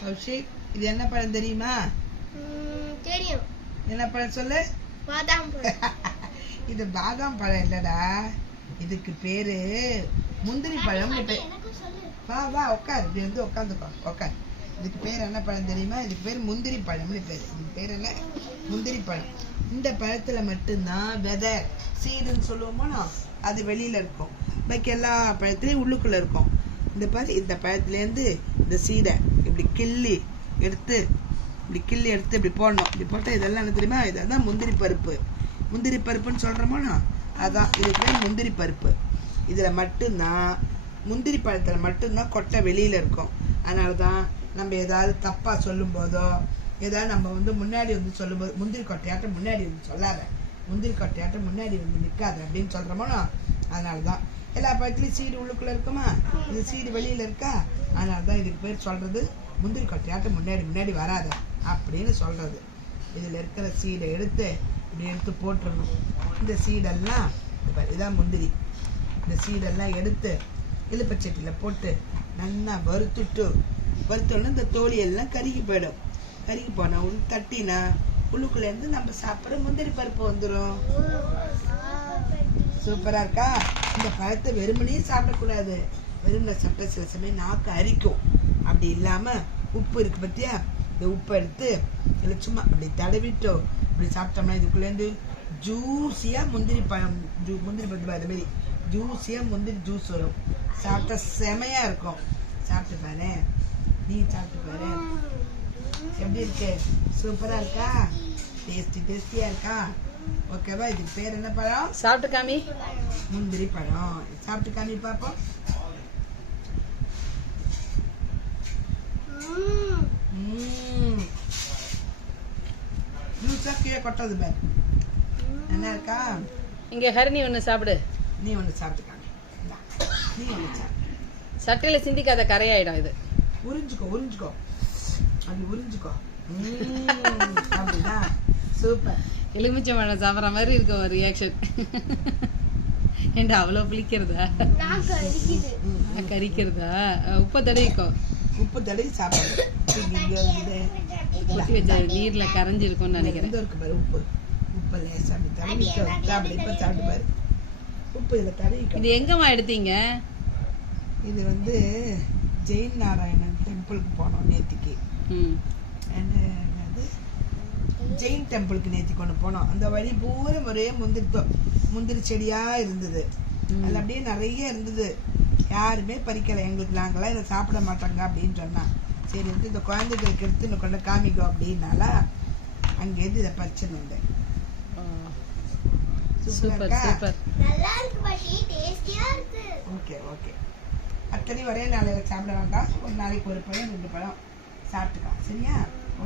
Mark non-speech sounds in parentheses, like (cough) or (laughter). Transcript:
கௌஷிக் இது என்ன பழம் தெரியுமா? தெரியும். என்ன பழம் சொல்லு? பாதாம் பழம். (laughs) இது பாதாம் பழம் இல்லடா. இதுக்கு பேரு முந்திரி பழம் வா வா உட்கார் இப்படி வந்து உட்காந்துக்கோ உட்கார் இதுக்கு பேர் என்ன பழம் தெரியுமா? இதுக்கு பேர் முந்திரி பழம்னு பேர். இதுக்கு பேர் என்ன? முந்திரி பழம். இந்த பழத்துல மட்டும்தான் விதை. சீடுன்னு சொல்லுவோமோ அது வெளியில இருக்கும். பாக்கி எல்லா பழத்துலயும் உள்ளுக்குள்ள இருக்கும். இந்த பாரு இந்த பழத்துலேருந்து இந்த சீடை. இப்படி கிள்ளி எடுத்து இப்படி கிள்ளி எடுத்து இப்படி போடணும். இப்படி போட்டால் இதெல்லாம் என்ன தெரியுமா? இதெல்லாம் முந்திரி பருப்பு. முந்திரி பருப்புன்னு சொல்கிறோமோனா அதான் இது பேர் முந்திரி பருப்பு. இதில் மட்டும்தான் முந்திரி பழத்தில் மட்டும்தான் கொட்டை வெளியில் இருக்கும். அதனால தான் நம்ம ஏதாவது தப்பாக சொல்லும்போதோ ஏதாவது நம்ம வந்து முன்னாடி வந்து சொல்லும்போது முந்திரி கொட்டையாட்டம் முன்னாடி வந்து சொல்லாத. முந்திரி கொட்டையாட்டம் முன்னாடி வந்து நிற்காது அப்படின்னு சொல்கிறோமோண்ணா அதனால தான் எல்லா பழத்துலேயும் சீடு உள்ளுக்குள்ளே இருக்குமா? இது சீடு வெளியில் இருக்கா? அதனால தான் இதுக்கு பேர் சொல்கிறது முந்திரி கொட்டையாட்டம் முன்னாடி முன்னாடி வராத அப்படின்னு சொல்கிறது இதில் இருக்கிற சீடை எடுத்து இப்படி எடுத்து போட்டுடணும் இந்த சீடெல்லாம் இதான் முந்திரி. இந்த சீடெல்லாம் எடுத்து இழுப்பச்சட்டியில் போட்டு நல்லா வறுத்துட்டு வறுத்தோடனே இந்த தோலி எல்லாம் கருகி போயிடும். கருகி போனா உள்ள தட்டினா உள்ளுக்குள்ளேருந்து நம்ம சாப்பிட்ற முந்திரி பருப்பு வந்துடும் சூப்பரா இருக்கா? இந்த பழத்தை வெறுமனே சாப்பிடக்கூடாது. வெறுமனை சாப்பிட்டா சில சமயம் நாக்கு அரிக்கும். அப்படி இல்லாம உப்பு இருக்கு பத்தியா? இந்த உப்பை எடுத்து இதில் சும்மா அப்படி தடவிட்டோ இப்படி சாப்பிட்டோம்னா இதுக்குள்ளேருந்து ஜூஸியா முந்திரி பழம் ஜூ முந்திரி பருப்பு அது மாதிரி ஜூஸியா முந்திரி ஜூஸ் வரும். சாப்பிட்டா செமையா இருக்கும். சாப்பிட்டு பாரு. நீ சாப்பிட்டு பாரு. எப்படி இருக்கு? சூப்பரா இருக்கா? டேஸ்டி டேஸ்டியா இருக்கா? ஓகேவா இதுக்கு பேர் என்ன பழம்? சாப்பிட்டு காமி. முந்திரி பழம். சாப்பிட்டு காமி பாப்போம். ஜூஸா கீழே கொட்டது பாரு. என்ன இருக்கா? இங்க ஹரிணி ஒண்ணு சாப்பிடு. நீ ஒன்று சாப்பிட்டு காமி இந்தா, நீ ஒன்று சட்டையில சிந்திக்காத கரையாயிடும் இது. உறிஞ்சுக்கோ உறிஞ்சுக்கோ. அப்படி உறிஞ்சுக்கோ. சூப்பர். எலுமிச்சை பழம் சாப்பிட்ற மாதிரி இருக்க ஒரு ரியாக்ஷன் ஏண்டா அவ்வளோ புளிக்கிறதா? நாக்கு அரிக்குது ம். கரிக்கிறதா அஹ் உப்பை தடவிக்கோ. உப்பு தடவி சாப்பிடணும் நீர்ல கரைஞ்சிருக்கும்னு நினைக்கிறேன். எந்த இருக்கு பாரு உப்பு. உப்பு லேசா அப்படி தடவிக்கோ சாப்பிடு இப்ப சாப்பிட்டு பாரு. உப்பு இதில் தடவிக்கோ இது எங்கம்மா எடுத்தீங்க? இது வந்து ஜெயின் நாராயணன் டெம்பிளுக்கு போனோம் நேத்திக்கு. ஜெயின் டெம்பிளுக்கு நேத்திக்கு ஒன்று போனோம். அந்த வழி பூரா ஒரே முந்திரி முந்திரி செடியா இருந்தது. அதில் அப்படியே நிறைய இருந்தது. யாருமே பறிக்கலை. எங்களுக்கு நாங்களாம் இதை சாப்பிட மாட்டோங்க அப்படின்னு சொன்னா சரி வந்து இந்த குழந்தைகளுக்கு எடுத்து கொண்டு காமிக்கும் அப்படின்னால அங்கேருந்து இதை பறிச்சுன்னு வந்தேன். சூப்பர் இருக்கா? சூப்பர். நல்லா இருக்கு பாட்டி டேஸ்டியா இருக்கு. Okay okay. அத்தனை ஒரே நாளையில் சாப்பிட வேண்டாம். ஒரு நாளைக்கு ஒரு பழம் ரெண்டு பழம் சாப்பிட்டுக்கலாம். சரியா?